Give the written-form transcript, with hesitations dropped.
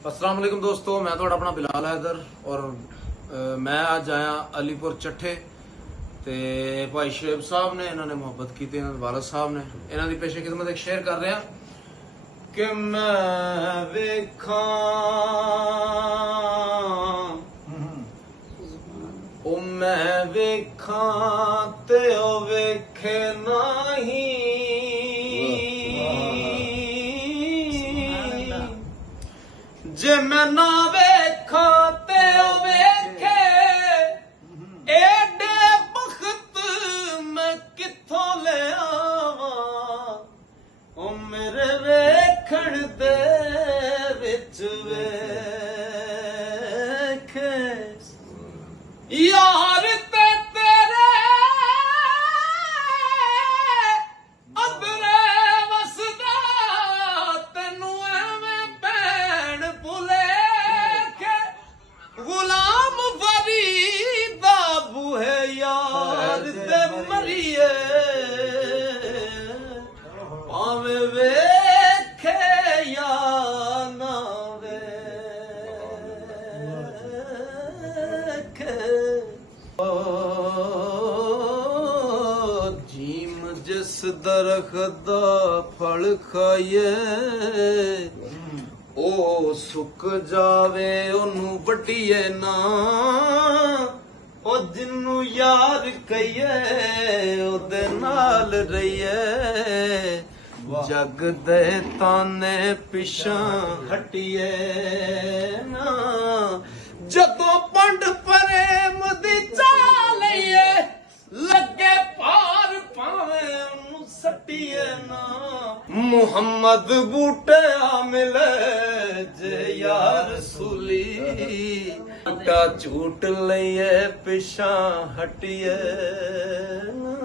अस्सलाम वालेकुम दोस्तों, मैं तो अपना बिलाल हैदर और मैं आज आया अलीपुर चट्ठे ते भाई शेब साहब ने इन्होंने मोहब्बत की थी, वालद साहब ने इन्हों की पेशे खिदमत एक शेयर कर रहे हैं कि मैं वेखा ओ मैं वेखा ते ओ वेखे नहीं जे मैं ना वेखा ते ओ वेखे एडे बखत मैं किथों ले आवा ओ मेरे वेखण दे विच वेखे यार ते तेरे अदरे वसदा तेनू एवें भैण भुलेखे गुलाम फरीदा बूहे यार ते मरिए भावें वेखे या ना वेखे जीम जिस दरख्त दा फल खाइए ओ सुक जावे ओनू वड्डीए ना ओ जिन्नू यार कहिए ओदे नाल रहिए जग दे ताने पिछा हटिए ना जदों पंड प्रेम दी चालिए लगे पार पावे ओनू सटिए ना मुहम्मद बूटे आ मिले जे यार सुली बूटा झूट लइए पिछा हटिए ना